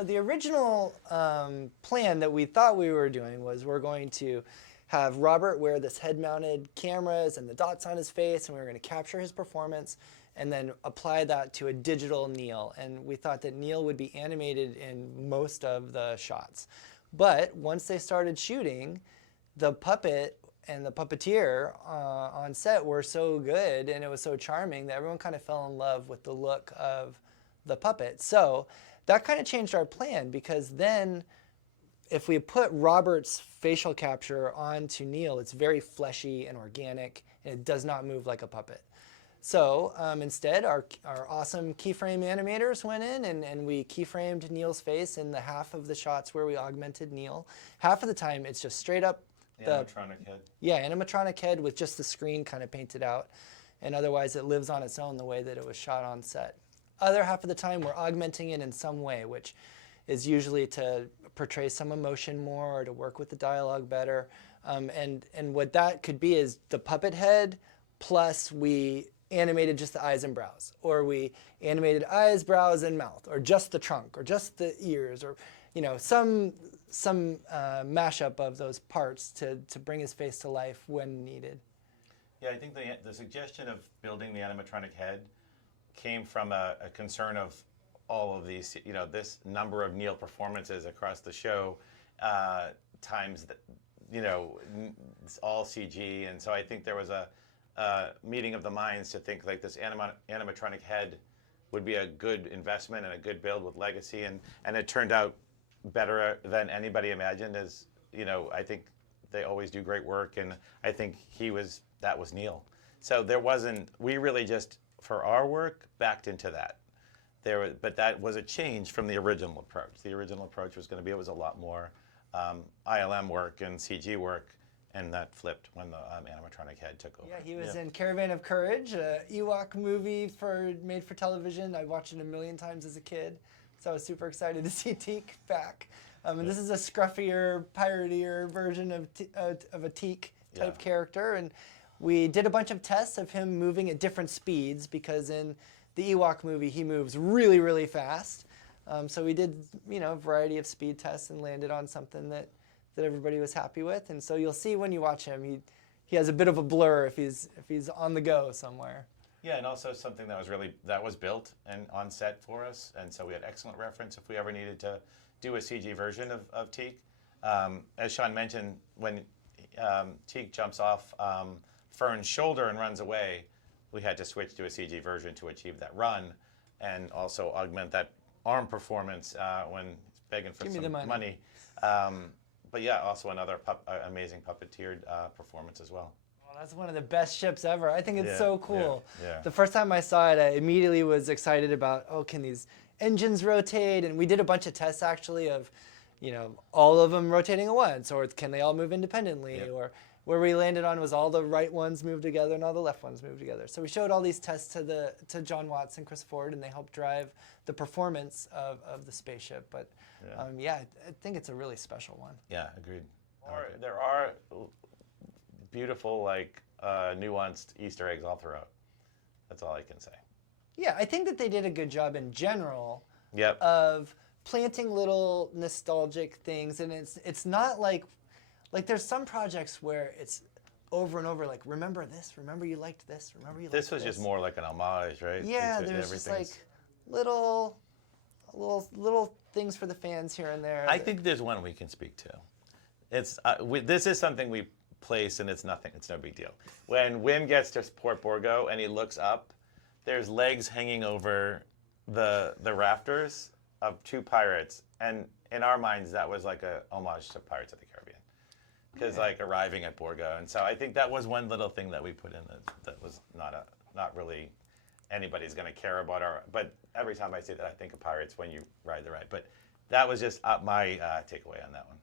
So the original plan that we thought we were doing was we're going to have Robert wear this head-mounted cameras and the dots on his face, and we were going to capture his performance and then apply that to a digital Neil. And we thought that Neil would be animated in most of the shots. But once they started shooting, the puppet and the puppeteer on set were so good and it was so charming that everyone kind of fell in love with the look of the puppet. So that kind of changed our plan, because then if we put Robert's facial capture onto Neil, it's very fleshy and organic and it does not move like a puppet. So instead, our awesome keyframe animators went in and we keyframed Neil's face in the half of the shots where we augmented Neil. Half of the time, it's just straight up animatronic head. Yeah, animatronic head with just the screen kind of painted out. And otherwise, it lives on its own the way that it was shot on set. Other half of the time, we're augmenting it in some way, which is usually to portray some emotion more or to work with the dialogue better. And what that could be is the puppet head plus we animated just the eyes and brows, or we animated eyes, brows, and mouth, or just the trunk, or just the ears, or some mashup of those parts to bring his face to life when needed. Yeah, I think the suggestion of building the animatronic head came from a concern of all of these, this number of Neil performances across the show, times that, it's all CG, and so I think there was a meeting of the minds to think like this animatronic head would be a good investment and a good build with legacy, and it turned out better than anybody imagined. As I think they always do great work, and I think that was Neil. So we really just for our work backed into that. But that was a change from the original approach. The original approach was going to be, it was a lot more ILM work and CG work, and that flipped when the animatronic head took over. Yeah, he was in Caravan of Courage, an Ewok movie made for television. I watched it a million times as a kid, so I was super excited to see Teak back. And this is a scruffier, pirateier version of a Teak type character, and we did a bunch of tests of him moving at different speeds, because in the Ewok movie he moves really, really fast. So we did a variety of speed tests and landed on something that everybody was happy with. And so you'll see when you watch him, he has a bit of a blur if he's on the go somewhere. Yeah, and also something that was built and on set for us, and so we had excellent reference if we ever needed to do a CG version of Teak. As Shawn mentioned, when Teak jumps off Fern's shoulder and runs away, we had to switch to a CG version to achieve that run, and also augment that arm performance when he's begging for some money. But yeah, also another amazing puppeteered performance as well. Well, that's one of the best ships ever. I think it's so cool. Yeah. The first time I saw it, I immediately was excited about, can these engines rotate? And we did a bunch of tests actually of, all of them rotating at once, or can they all move independently? Or where we landed on was all the right ones move together and all the left ones move together. So we showed all these tests to John Watts and Chris Ford, and they helped drive the performance of the spaceship. But I think it's a really special one. Yeah, agreed. There are beautiful, nuanced Easter eggs all throughout. That's all I can say. Yeah, I think that they did a good job in general Yep. of planting little nostalgic things, and it's not like there's some projects where it's over and over, like, remember this, remember you liked this, remember you liked this. This was just more like an homage, right? Yeah, there's just like little things for the fans here and there. I think there's one we can speak to. It's this is something we place, and it's no big deal. When Wim gets to Port Borgo and he looks up, there's legs hanging over the rafters of two pirates, and in our minds that was like a homage to Pirates of the Caribbean, because arriving at Borgo. And so I think that was one little thing that we put in that was not really anybody's going to care about but every time I say that I think of pirates when you ride the ride. But that was just my takeaway on that one.